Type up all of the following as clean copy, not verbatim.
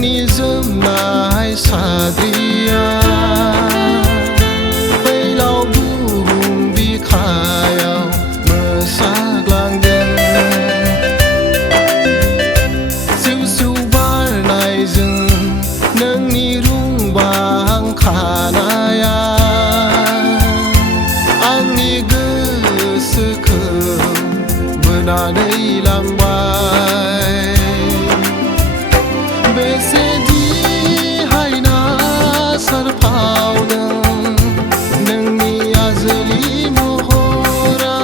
नोंनि जोमनाय साद्रिया फैलाव बुहुम बिखायाव मोसाग्लांदों। सिउ सिउ बारनायजों नोंनि रुंबां खानाया आंनि गोसोखौ बोनानै लांबाय। बेसेदि हायना सारफावदों नोंनि आजोलि महरा।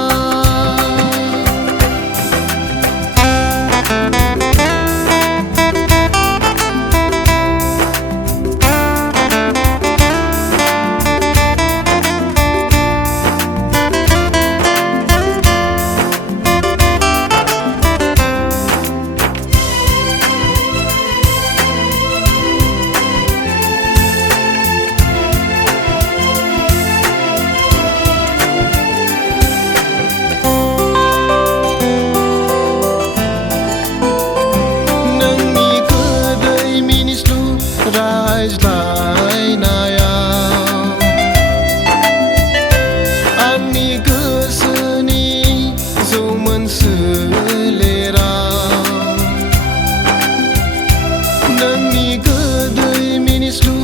रायज्लायनायाव आंनि गोसोनि जौमोन सोलेराव नोंनि गोदै मिनिस्लु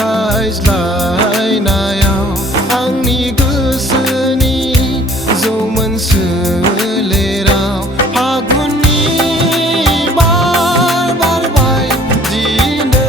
रायज्लायनायाव आंनि गोसोनि जौमोन सोलेराव फागुननि बार बारबाय दिनै।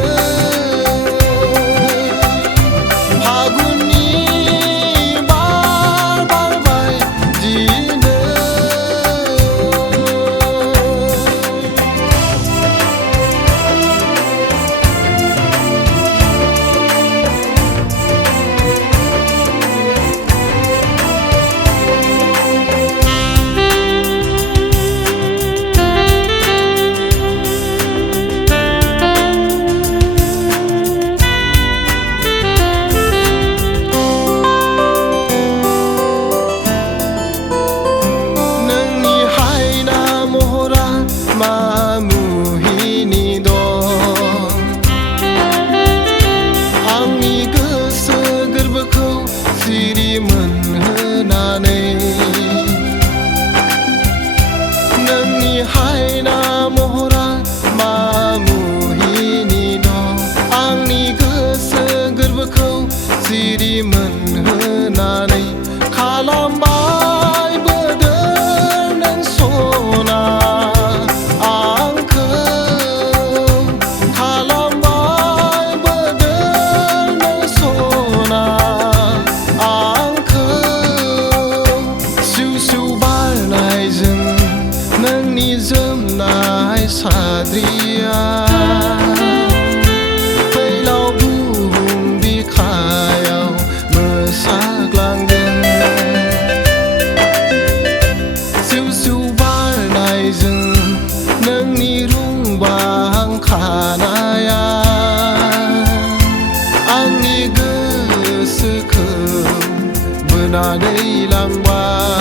मा मुहिनि दं आंनि गोसो गोरबोखौ सिरि मोनहोनानै। नोंनि हायना महरा मा मुहिनि दं आंनि गोसो गोरबोखौ सिरि मोनहोनानै। खालामबाय बोदोर नों सना नोंनि जोमनाय साद्रिया फैलाव बुहुम बिखायाव मोसाग्लांदों। सिउ सिउ बारनायजों नोंनि रुंबां खानाया आंनि गोसोखौ बोनानै लांबाय।